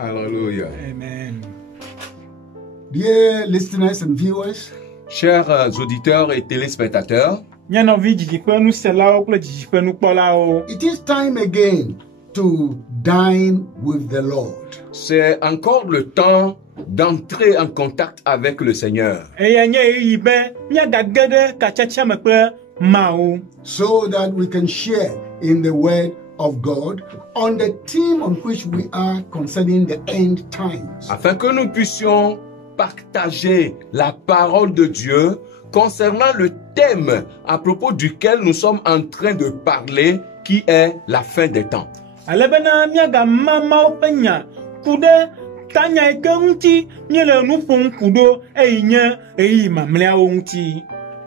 Hallelujah. Amen. Dear listeners and viewers, Chers auditeurs et téléspectateurs, it is time again to dine with the Lord. c'est encore le temps d'entrer en contact avec le Seigneur. So that we can share in the word of God on the theme on which we are concerning the end times. Afin que nous puissions partager la parole de Dieu concernant le thème à propos duquel nous sommes en train de parler, qui est la fin des temps.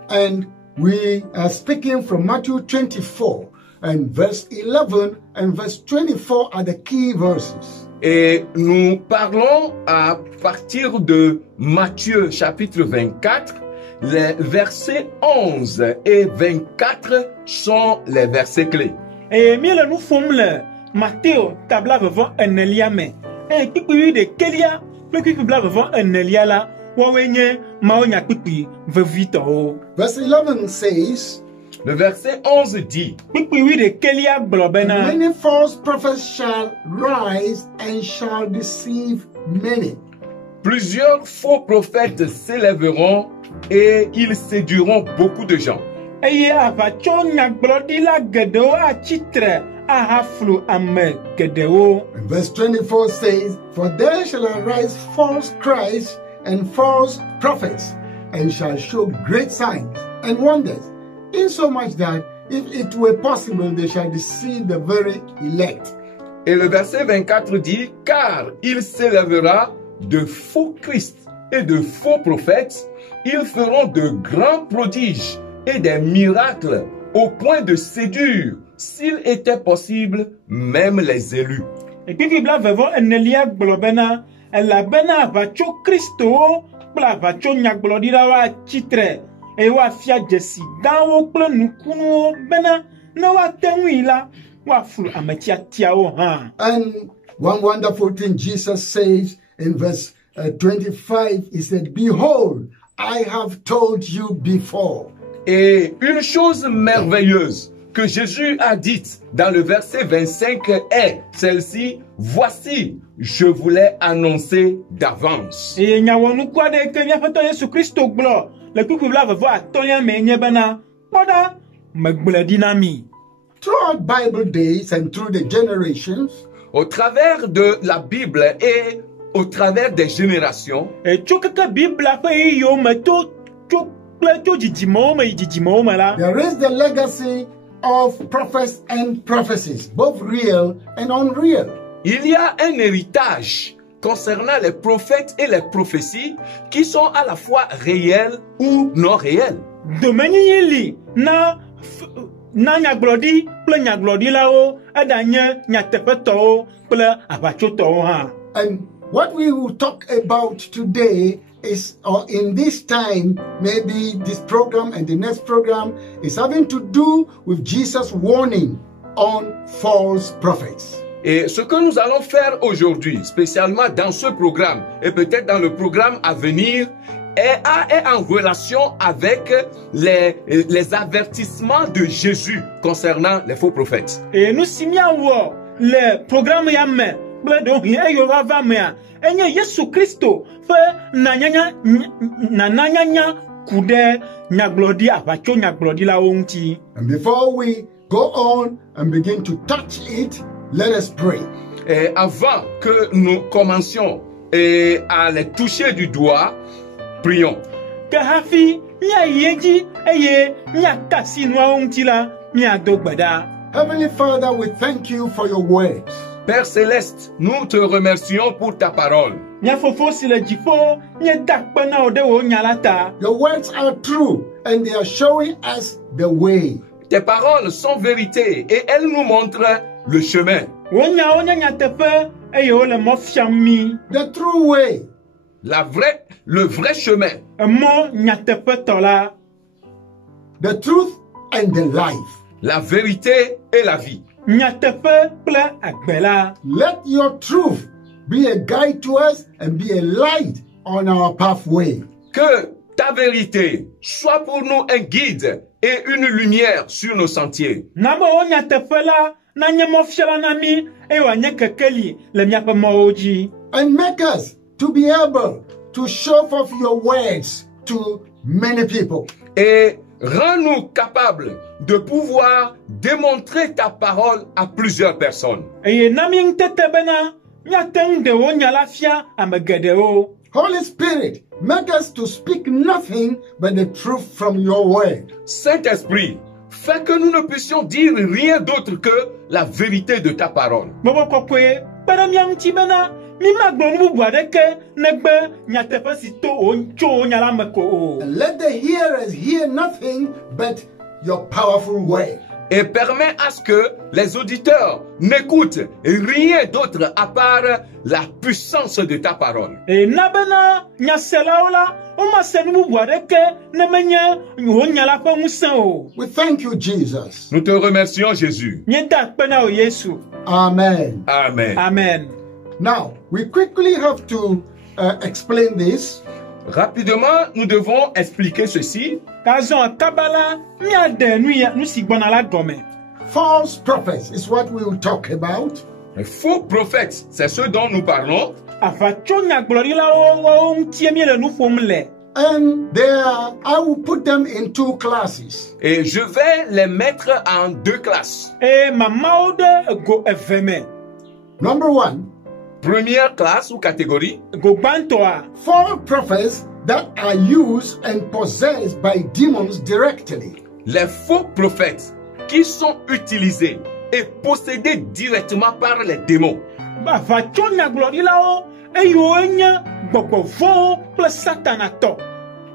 And we are speaking from Matthew 24 and verse 11 and verse 24 are the key verses. Et nous parlons à partir de Matthieu chapitre 24, les versets 11 et 24 sont les versets clés. Et mieux nous fommes le Matthieu tabla vivant un eliame. Et pipi de Kelia, le pipi bla vivant un eliala. Wawenye maonya pipi vivito. Verse 11 says, Le verset 11 dit, pipi de Kelia blobena. many false prophets shall rise and shall deceive many. plusieurs faux prophètes s'élèveront et ils séduiront beaucoup de gens. Eye avacho nyagbrodila gedo a chitre a haflu ame gedewo. And verse 24 says, for there shall arise false Christs and false prophets, and shall show great signs and wonders, insomuch that if it were possible, they shall deceive the very elect. Et le verset 24 dit, car il s'élèvera de faux Christ et de faux prophètes, ils feront de grands prodiges et des miracles au point de séduire, s'il était possible, même les élus. Et puis bla vevo enelia globena la bena avacho Christo bla avacho nyaglodira wa chitre e wa fia jesi dawo kple nukunu bena na wa tenwila wa flu ametia tiawo ha. And one wonderful thing Jesus says in verse 25, he said, behold, I have told you before. Et une chose merveilleuse que Jésus a dite dans le verset 25 est celle-ci, voici, je vous l'ai annoncé d'avance. Et nyawonu kwa de ke nya feto Yesu Christo glo le kuku bla vevo atonya me nye bena poda megbele dinami. Throughout Bible days and through the generations, Au travers de la Bible et au travers des générations, Et chokaka Bibla fe yo meto chokle cho jijimo me la. there is the legacy of prophets and prophecies, both real and unreal. il y a un héritage concernant les prophètes et les prophéties qui sont à la fois réels ou non réels. Domeni yeli na nyaglodi ple nyaglodi la o adanye nyatepeto o ple abachoto o ha. And what we will talk about today is, or in this time, maybe this program and the next program, is having to do with Jesus' warning on false prophets. Et ce que nous allons faire aujourd'hui, spécialement dans ce programme, et peut-être dans le programme à venir, est en relation avec les avertissements de Jésus concernant les faux prophètes. Et nous simia wo le programme ya me ble do hi e yo va me a enye Yesu Christo fe nanyanya kude nyaglodi abacho nyaglodi la onti. And before we go on and begin to touch it, let us pray. Et avant que nous commencions à les toucher du doigt, prions. Que hafi nya yeji eye nya kasi no onti la nya dogbada. Heavenly Father, we thank you for your words. Père Céleste, nous te remercions pour ta parole. Nya fofo si le jifo nya dakpana ode wo nya lata. Your words are true and they are showing us the way. Tes paroles sont vérité et elles nous montrent le chemin. Wonya nya tefe eye o le mo fiami. The true way. Le vrai chemin. Mo nya tefe tola. The truth and the life. La vérité et la vie. Nya tefe ple agbela. Let your truth be a guide to us and be a light on our pathway. Que ta vérité soit pour nous un guide et une lumière sur nos sentiers. Nabo onya tefela na nyemo fiala nami e wa nyekekeli le miape moji. And make us to be able to show forth your words to many people. Et rends-nous capables de pouvoir démontrer ta parole à plusieurs personnes. E nami ntete bena nyateng de onya lafia amegedeo. Holy Spirit, make us to speak nothing but the truth from your word. Saint-Esprit, fais que nous ne puissions dire rien d'autre que la vérité de ta parole. Bobo kokwe, bena mianti bena, mi magbonu buadeke, negbe, nyatepe sito oncho nyala meko. And let the hearers hear nothing but your powerful word. Et permets à ce que les auditeurs n'écoutent rien d'autre à part la puissance de ta parole. E nabena nyaselaola, oma senu buadeke, nemenya nyala pe museo. We thank you, Jesus. Nous te remercions, Jésus. Nyeda pena o Yesu. Amen. Amen. Amen. Now, we quickly have to explain this. Rapidement, nous devons expliquer ceci. Kazon kabala miade nous si bonala dome. False prophets is what we will talk about. Les faux prophètes, c'est ce dont nous parlons. Afachonya glorila o ntiemi le nous fomle. And I will put them in 2 classes. Et je vais les mettre en 2 classes. E mamaude go eveme. Number 1, Première classe ou catégorie, go bantoa. false prophets that are used and possessed by demons directly. les faux prophètes qui sont utilisés et possédés directement par les démons. Afachonya glorila o eyonya bobovo plus satanato.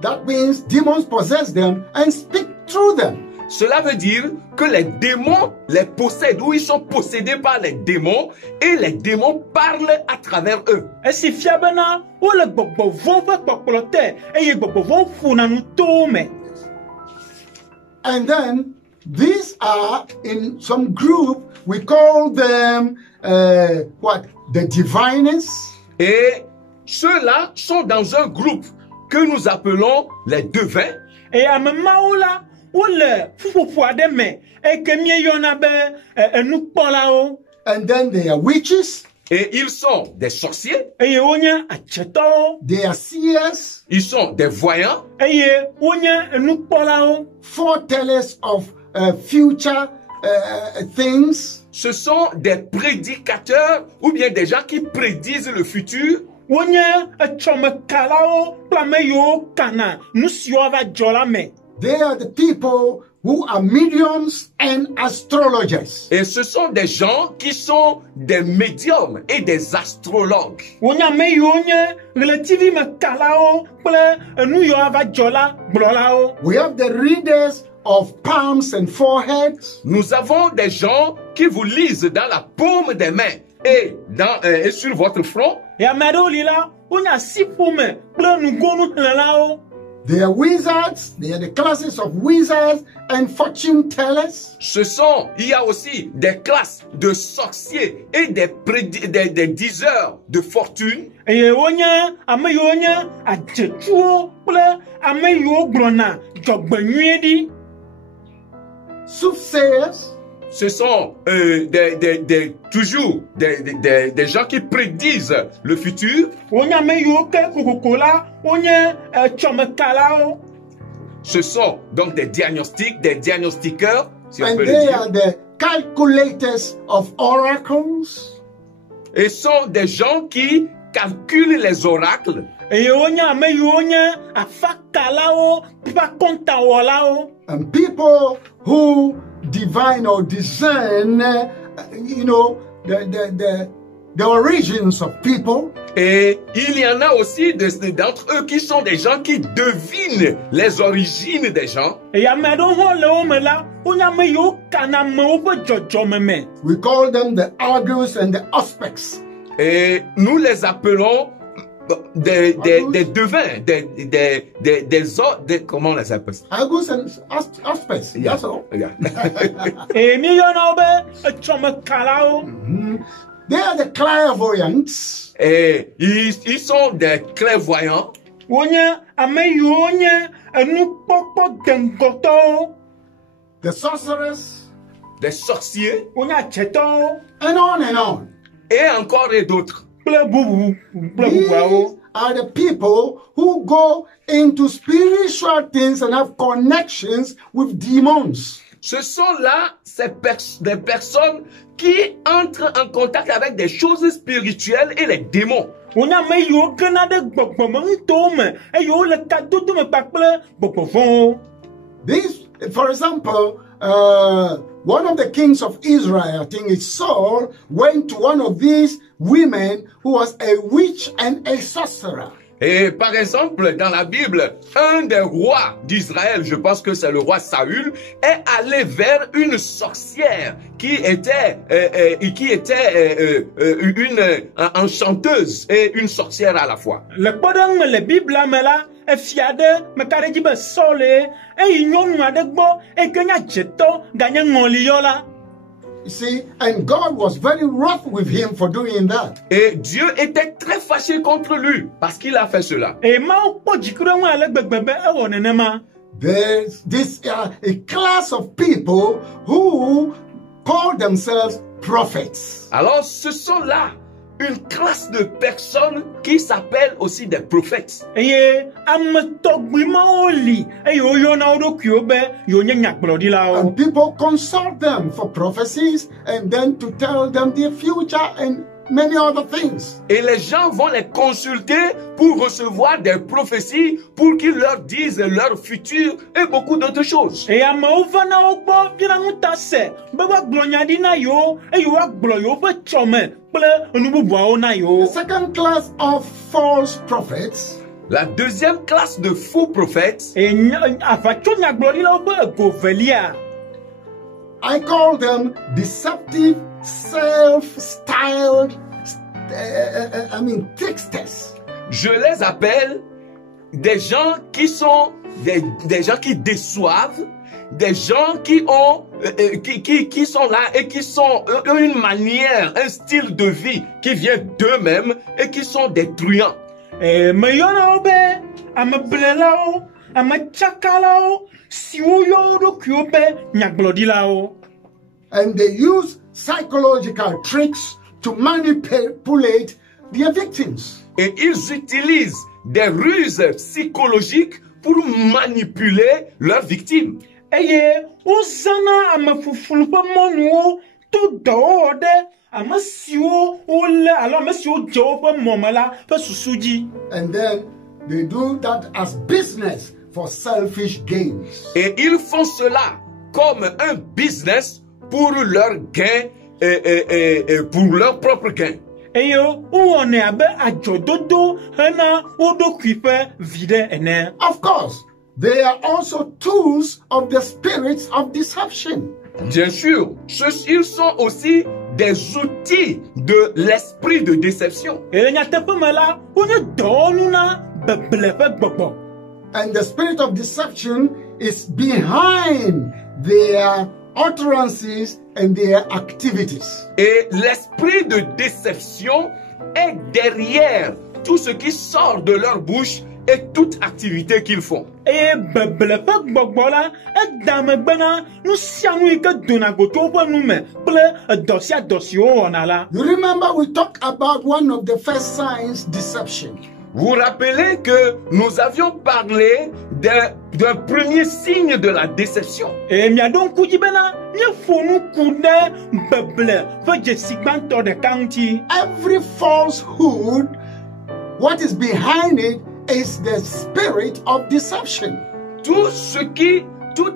That means demons possess them and speak through them. Cela veut dire que les démons les possèdent ou ils sont possédés par les démons et les démons parlent à travers eux. Esi fiabena o le bobovo fe popolote eye bobovo funanu tome. And then these are in some group, we call them the diviners. Et ceux-là sont dans un groupe que nous appelons les devins. E amemaola o le fufufu ade me e ke mie yona be enukpola o. And then they are witches, Et ils sont des sorciers, Eye onya acheto. they are seers, ils sont des voyants, Eye onya enukpola o. foretellers of future things. ce sont des prédicateurs ou bien des gens qui prédisent le futur. Onya echome kala o plame yo kana nusio va jola me. They are the people who are mediums and astrologers. Et ce sont des gens qui sont des médiums et des astrologues. Onya me yonya relativi me kala o ple nu yo va jola blola o. We have the readers of palms and foreheads. Nous avons des gens qui vous lisent dans la paume des mains et, et sur votre front. Ya medo lila onya sipume ple nu gonu hlala o. They are wizards. They are the classes of wizards and fortune tellers. Il y a aussi des classes de sorciers et des diseurs de fortune. Eye onya ame yonya ajetuo ple ame yo glona jogbenyedi. Soothsayers. Ce sont toujours des gens qui prédisent le futur. Onya me yo ke kokokola onya chome kala o. Ce sont donc des diagnostiqueurs, si on And peut le they dire. are the calculators of oracles. Et sont des gens qui calculent les oracles. Eye onya ame yonya afakala o pipa konta wala o. And people who divine or discern, the origins of people. Et il y en a aussi d'entre eux qui sont des gens qui devinent les origines des gens. Eye ame do ho le o me la onya me yo kana me o pe jojome me. We call them the Argus and the Aspects. Et nous les appelons des devins, comment on les appelle? Argus and Aspects. That's all. Yeah. E mi yona obe chome kala o. They are the clairvoyants. Et ils sont des clairvoyants. Wonye ameyo nye enukpɔkpɔ dengɔtɔwo. The sorcerers. Des sorciers. Wonye achetɔwo. And on. Et encore et d'autres. Kple bubu kple These bubuawo. are the people who go into spiritual things and have connections with demons. Ce sont là des personnes qui entrent en contact avec des choses spirituelles et les démons. Wonye ameyiwo gena ɖe gbɔgbɔme ŋutɔwo me eye wole kadodo me kpakple gbɔgbɔ vɔ̃wo. This, for example, one of the kings of Israel, I think it's Saul, went to one of these women who was a witch and a sorcerer. Et par exemple, dans la Bible, un des rois d'Israël, je pense que c'est le roi Saül, est allé vers une sorcière qui était une enchanteuse et une sorcière à la fois. Le kpɔɖeŋu me le Biblia me la, efia ɖe meka ɖe dzi be Sɔle eye nyɔnu aɖe gbɔ eye ke nye adzetɔ ganye ŋɔliyɔla. You see, and God was very wroth with him for doing that. Et Dieu était très fâché contre lui parce qu'il a fait cela. Eye Mawu kpɔ dzikuɖeŋu ale gbegbe be ewɔ nenema. There's this a class of people who call themselves prophets. Alors ce sont là une classe de personnes qui s'appellent aussi des prophètes. Eye ame tɔgbi mawo li eye woyɔna wo ɖokuiwo be yewo nye nyagblɔɖilawo. And people consult them for prophecies and then to tell them their future and many other things. Et les gens vont les consulter pour recevoir des prophéties, pour qu'ils leur disent leur futur et beaucoup d'autres choses. Eye amewo vana wo gbɔ biana nu ta se be woagblɔ nya ɖi na yewo eye woagblɔ yewo ƒe tsɔme kple nu bubuawo na The yewo. second class of false prophets La deuxième classe de faux prophètes, Eye avatsonyagblɔɖilawo ƒe egovelia. I call them deceptive, self-styled, tricksters. je les appelle des gens qui sont des gens qui déçoivent, des gens qui ont qui sont là et qui sont une manière, un style de vie qui vient d'eux-mêmes et qui sont des truands. Meyɔna wo be ameblelawo, ametsakalawo siwo yɔ wo ɖokuiwo be nyagblɔɖilawo. And they use psychological tricks to manipulate their victims. Et ils utilisent des ruses psychologiques pour manipuler leurs victimes. Eye wozana ame fufulu ƒe mɔnuwo to dɔwɔwɔ ɖe ame siwo wole alo ame siwo dze woƒe mɔ me la ƒe susu dzi. And then they do that as business for selfish gains. Et ils font cela comme un business pour leur gain et pour leur propre gain. Eye wowɔnɛ abe adzɔdodo hena wo ɖokui ƒe viɖe ene. Of course, they are also tools of the spirits of deception. Bien sûr, ils sont aussi des outils de l'esprit de déception. Eye nyateƒe me la, wonye dɔwɔnu na beble ƒe gbɔgbɔ. And the spirit of deception is behind their utterances and their activities. Et l'esprit de déception est derrière tout ce qui sort de leur bouche et toute activité qu'ils font. Eye beble ƒe gbɔgbɔ la, eda megbe na nu sia nu yi ke dona go to woƒe nu me kple edɔ sia dɔ si wowɔna la. You remember we talked about one of the first signs, deception. Vous rappelez que nous avions parlé d'un premier signe de la déception. Eye miaɖo ŋku dzi bena míeƒo nu ku ɖe beble ƒe dzesi gbãtɔ ɖeka ŋuti. Every falsehood, what is behind it is the spirit of deception. Tout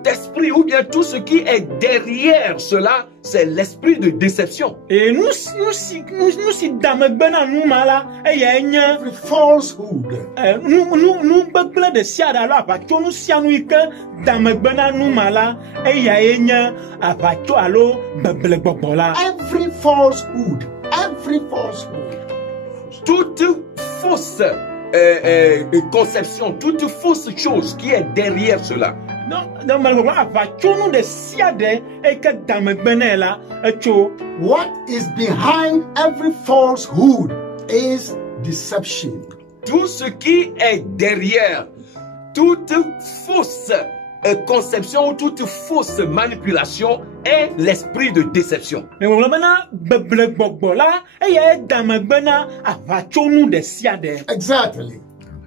esprit ou bien tout ce qui est derrière cela, c'est l'esprit de déception. Eye nu si da megbe na nu ma la, eyae nye Every falsehood. nu gbegblẽ ɖe sia ɖe alo aʋatso nu sia nu yi ke da megbe na nu ma la, eyae nye aʋatso alo beble gbɔgbɔ la. Every falsehood. Every falsehood. Toute fausse conception, toute fausse chose qui est derrière cela. What is behind every falsehood is deception. Tout ce qui est derrière toute fausse conception ou toute fausse manipulation est l'esprit de déception. Exactly.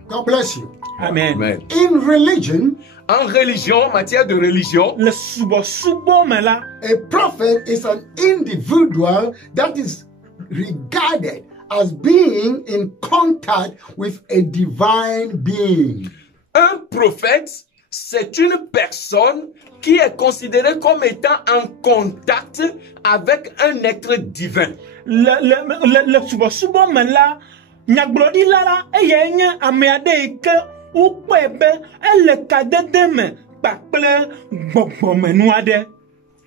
God bless you. Amen. Amen. In religion, En religion, en matière de religion, Le subo mela. a prophet is an individual that is regarded as being in contact with a divine being. un prophète, c'est une personne qui est considérée comme étant en contact avec un être divin. Le subo mela. Nyagbodi lala eye ameade ke ukpebe ele kadedeme pakple gbogbomenuade.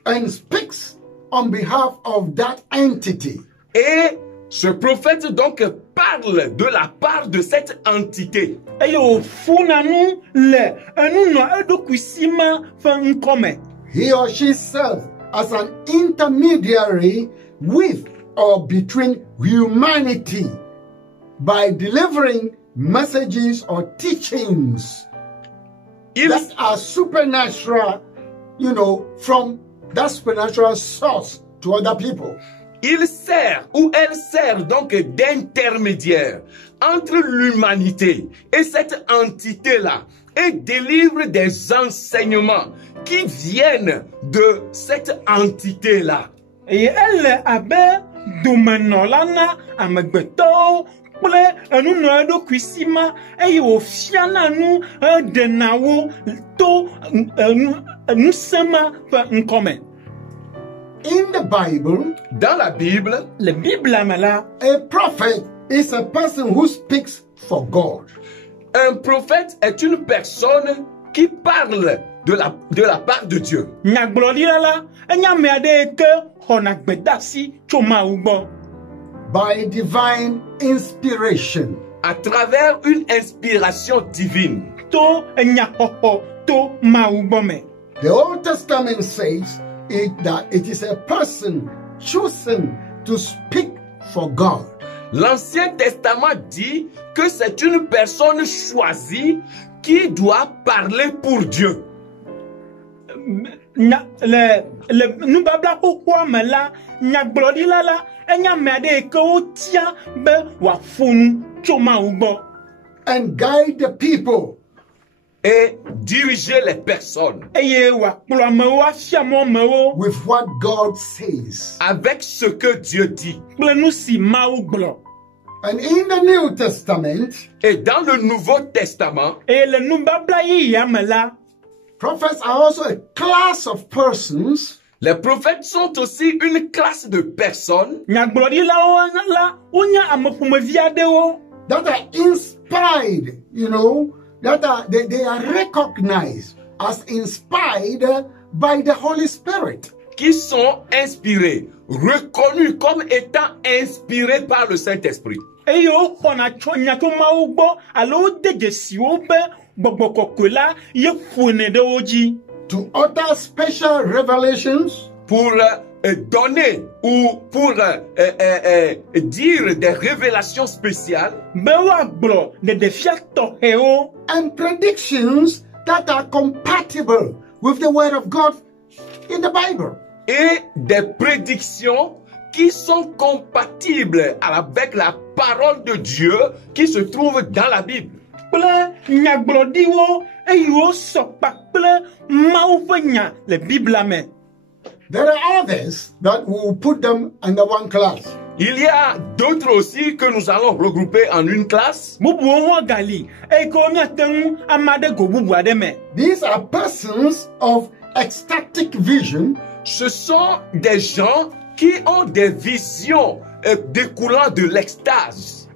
And speaks on behalf of that entity. Et ce prophète donc parle de la part de cette entité. Eyo funanu le enu no edokusima fa nkome. He or she serves as an intermediary with or between humanity by delivering messages or teachings that are supernatural, from that supernatural source to other people. Il sert ou elle sert donc d'intermédiaire entre l'humanité et cette entité-là et délivre des enseignements qui viennent de cette entité-là. Et elle abe domenolana amegbeto ple enu no edokusima eye ofiana nu denawo to nu sema fa nkome. In the Bible, dans la Bible, le Bible amala, a prophet is a person who speaks for God. Un prophète est une personne qui parle de la part de Dieu. By divine inspiration. À travers une inspiration divine. The Old Testament says that it is a person chosen to speak for God. L'Ancien Testament dit que c'est une personne choisie qui doit parler pour Dieu. And guide the people. Et diriger les personnes. With what God says. Avec ce que Dieu dit. And in the New Testament. Et dans le Nouveau Testament. Prophets are also a class of persons. Les prophètes sont aussi une classe de personnes. That are inspired, they are recognized as inspired by the Holy Spirit. Qui sont inspirés, reconnus comme étant inspirés par le Saint-Esprit. To utter special revelations. Pour donner ou pour dire des révélations spéciales. And predictions that are compatible with the word of God in the Bible. Et des prédictions qui sont compatibles avec la parole de Dieu qui se trouve dans la Bible. There are others that will put them under one class. Il y a d'autres aussi que nous allons regrouper en une classe. These are persons of ecstatic vision. Ce sont des gens qui ont des visions découlant de l'extase.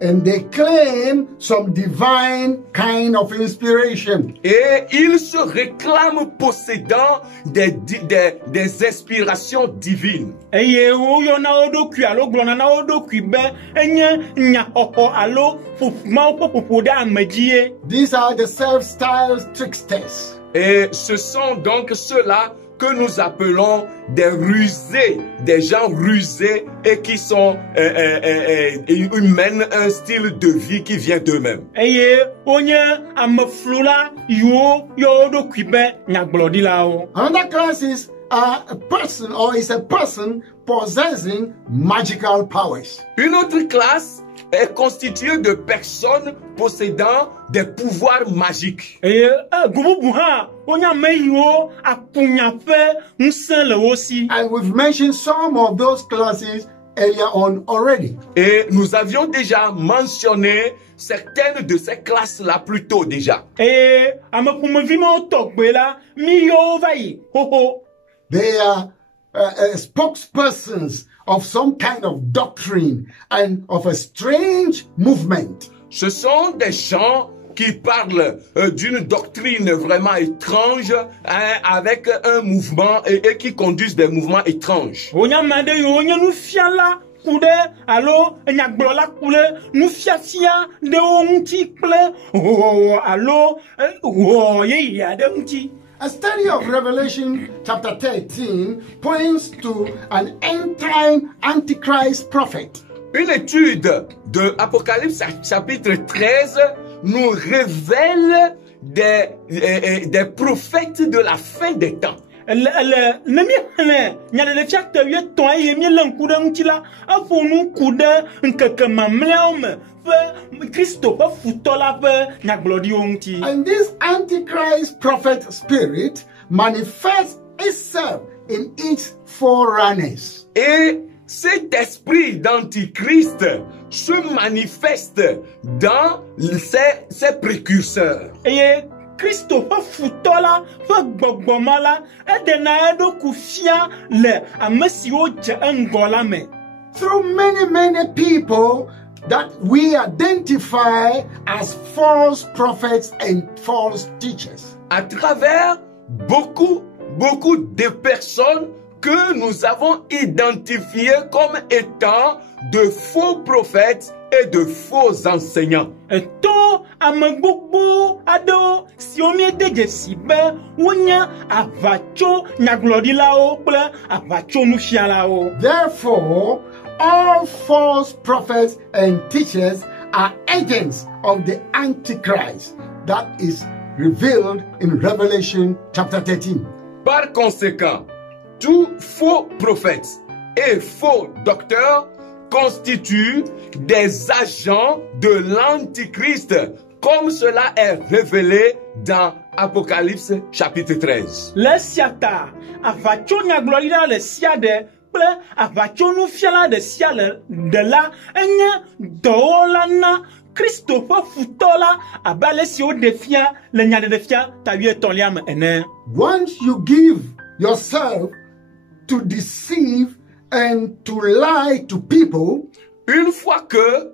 and they claim some divine kind of inspiration. Et ils se réclament possédant des inspirations divines. Eye wo yo na odokui alo glona na odokui be enye nyakoko alo fufuma opopopo da amejie. These are the self-styled tricksters. Et ce sont donc ceux-là que nous appelons des rusés, des gens rusés et qui sont ils mènent un style de vie qui vient d'eux-mêmes. Eye onye ameflula yo odokui be nyaglodi la o. Another class is a person possessing magical powers. Une autre classe est constituée de personnes possédant des pouvoirs magiques. Eye gububu ha onya meyo akunya fe nsen le osi. And we've mentioned some of those classes earlier on already. Et nous avions déjà mentionné certaines de ces classes-là plus tôt déjà. Eye amepumevimo togbe la mi yo vai ho ho. They are spokespersons of some kind of doctrine and of a strange movement. Ce sont des gens qui parlent d'une doctrine vraiment étrange, hein, avec un mouvement et qui conduisent des mouvements étranges. Onya mande yo onya nu fiala kude alo nyagbola kule nu fiafia de onti ple alo ye ya de onti. A study of Revelation chapter 13 points to an end-time Antichrist prophet. Une étude de Apocalypse chapitre 13 nous révèle des prophètes de la fin des temps. And this Antichrist prophet spirit manifests itself in its forerunners. Et cet esprit d'antichrist se manifeste dans ses précurseurs. Christophe Futola fa gbogbomala edena edo kufia le amesio je ngola me. Through many people that we identify as false prophets and false teachers. À travers beaucoup de personnes que nous avons identifiées comme étant de faux prophètes et de faux enseignants. To amagbogbò ado si omi deje sibe wonya avacho nyaglodilao ple avacho nufialao. Therefore, all false prophets and teachers are agents of the Antichrist that is revealed in Revelation chapter 13. Par conséquent, tous faux prophètes et faux docteurs constituent des agents de l'Antichrist, comme cela est révélé dans Apocalypse chapitre 13. Le siata avacho nyaglodila le siade ple avacho nufiala de siale de la enye doolana Christophe Futola abale si o defia le nyade defia tawie toliam ene. Once you give yourself to deceive and to lie to people, une fois que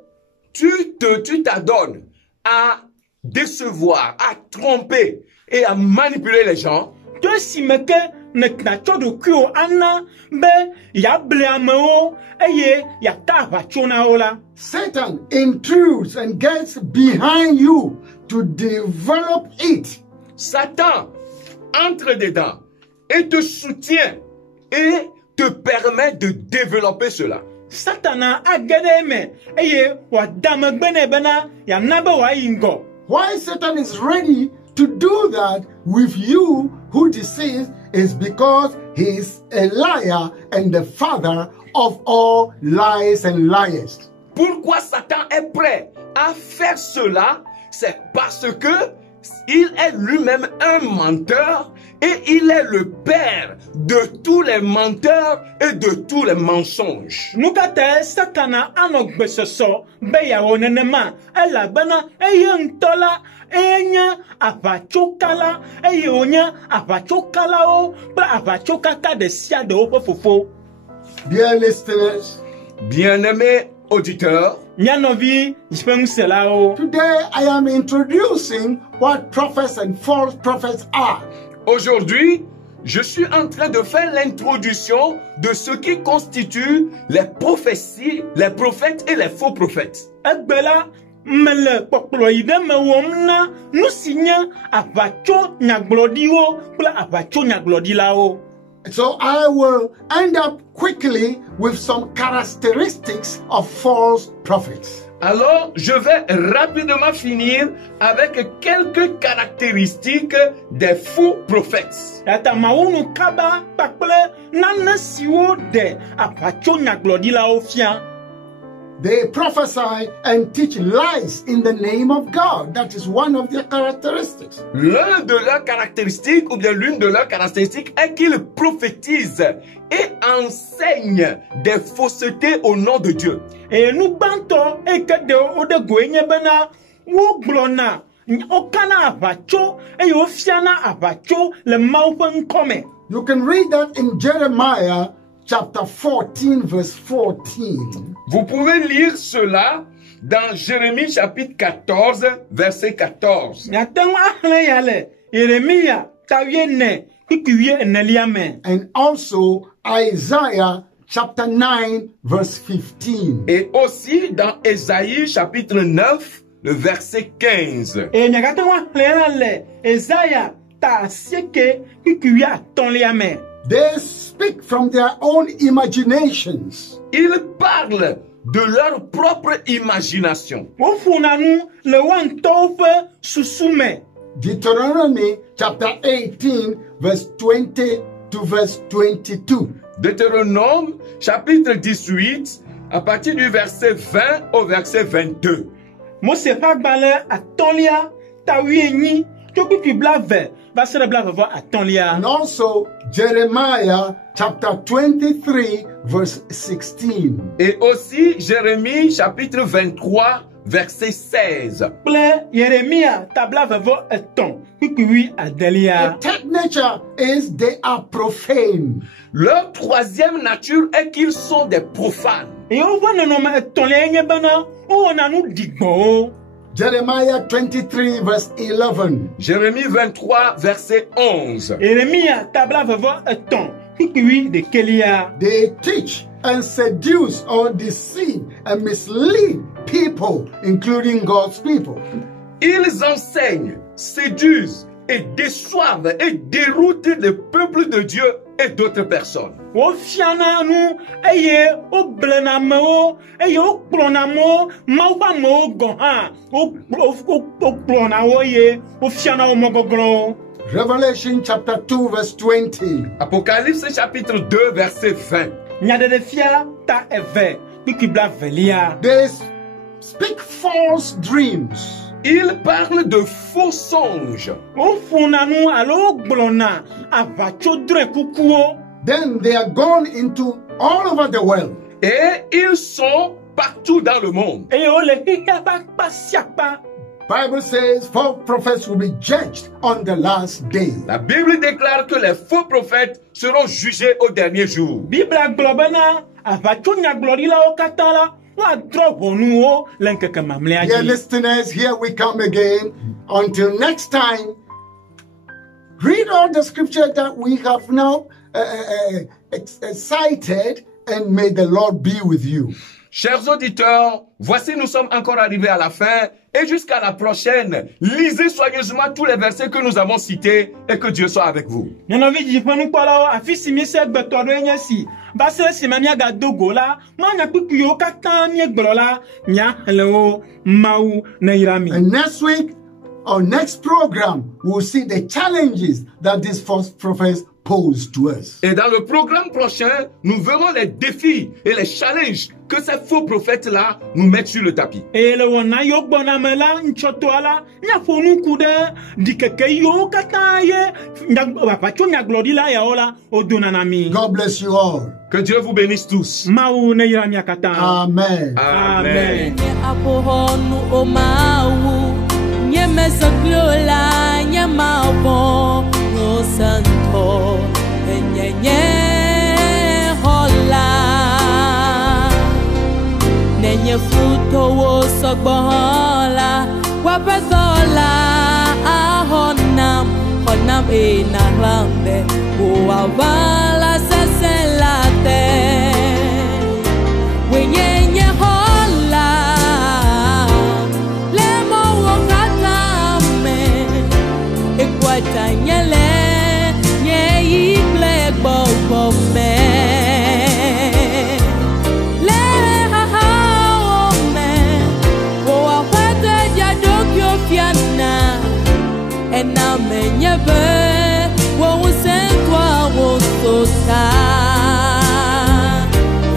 tu t'adonnes à décevoir, à tromper et à manipuler les gens, to simeke ne knacho do kuo ana be ya bleameo eye ya tavachona ola. Satan intrudes and gets behind you to develop it. Satan entre dedans et te soutient et te permet de développer cela. Satana agedeme eye wa dame bene bena ya nabe wa ingo. Why Satan is ready to do that with you who deceives is because he is a liar and the father of all lies and liars. Pourquoi Satan est prêt à faire cela? C'est parce que il est lui-même un menteur et il est le père de tous les menteurs et de tous les mensonges. Nukate Satana anok besoso beya onenema ela bana eyentola enya avachokala eyonya avachokala o ba avachokaka de sia de ofofofo. Dear listeners, bien-aimés auditeurs, Nyanovi, jipengselao. Today I am introducing what prophets and false prophets are. aujourd'hui, je suis en train de faire l'introduction de ce qui constitue les prophéties, les prophètes et les faux prophètes. Egbela mele pokploide me womna nusinya avacho nyaglodiwo pla avacho nyaglodilao. So I will end up quickly with some characteristics of false prophets. Alors, je vais rapidement finir avec quelques caractéristiques des faux prophètes. Yata maunu kaba pakple nana siwo de avacho nyaglodilao fian. They prophesy and teach lies in the name of God. That is one of their characteristics. L'un de leurs caractéristiques, ou bien l'une de leurs caractéristiques, est qu'ils prophétisent et enseignent des faussetés au nom de Dieu. Et nous banto et que de ode goenye bena wo glona okana avacho e ofiana avacho le maupen come. You can read that in Jeremiah chapter 14 verse 14. Vous pouvez lire cela dans Jérémie chapitre 14, verset 14. Nyatang ahle yale Yeremia tawie ne kikuye eneliame. And also Isaiah chapter 9 verse 15. Et aussi dans Ésaïe chapitre 9, le verset 15. E nyatang ahle yale Isaiah ta sieke kikuye atonliame. They speak from their own imaginations. Ils parlent de leur propre imagination. Wo funanu le wan tofe susume. Deuteronomy chapter 18 verse 20 to verse 22. Deutéronome chapitre 18, à partir du verset 20 au verset 22. Mose fagbale atonlia tawieni tokuki blave basere blave vo atonlia. And also Jeremiah chapter 23 verse 16. Et aussi Jérémie chapitre 23, verset 16. Ple Yeremia tablave vo eton kikuwi adelia. The third nature is they are profane. Leur troisième nature est qu'ils sont des profanes. E o vo no ma etonlia nye bana o na nu digbo. Jeremiah 23 verse 11. Jérémie 23, verset 11. Yeremia tablave vo eton kikuwi de kelia. They teach and seduce or deceive and mislead people, including God's people. Ils enseignent, séduisent et déçoivent et déroutent le peuple de Dieu et d'autres personnes. Wo fiana nu eye o blena mo eye o plona mo mauba mo go ha o plona wo ye o fiana o mogogro. Revelation chapter 2 verse 20. Apocalypse chapitre 2, verset 20. Nyade de fia ta eve pikibla velia. They speak false dreams. Ils parlent de faux songes. O funa nu alo blona avacho dre kukuo. Then they are gone into all over the world. Et ils sont partout dans le monde. Eye o le hika pa siapa. Bible says false prophets will be judged on the last day. La Bible déclare que les faux prophètes seront jugés au dernier jour. Bibla globana avacho nya glorila o katala. Dear listeners, here we come again. Until next time, read all the scripture that we have now cited, and may the Lord be with you. Chers auditeurs, voici nous sommes encore arrivés à la fin et jusqu'à la prochaine, lisez soigneusement tous les versets que nous avons cités et que Dieu soit avec vous. And next week, our next program, we'll see the challenges that these false prophets pose to us. Et dans le programme prochain, nous verrons les défis et les challenges que ces faux prophètes-là nous mettent sur le tapis. God bless you all. Que Dieu vous bénisse tous. Amen. Amen. Santo hola Sogbola, Wapazola, Honam, Honam in Ahlande, Uavala Saselate, Winye Hola, Lemo Wakatame, Equatanyele, Ye Black Bobome. Na menyebe wo sentwa wo sosa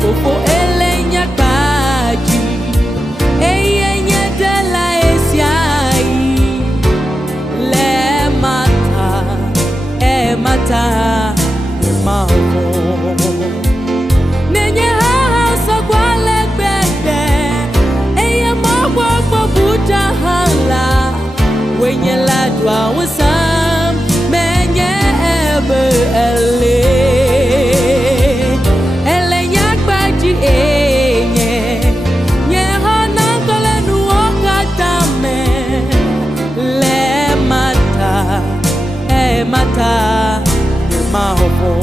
fofo elenya kaji eyenye de la esiai le mata mavo nenye hasa kwale bebe eye mo buja hala wenye ladwa wasam menye ebe ele nyakbaji nye hana kole nuokatame le mata mahopo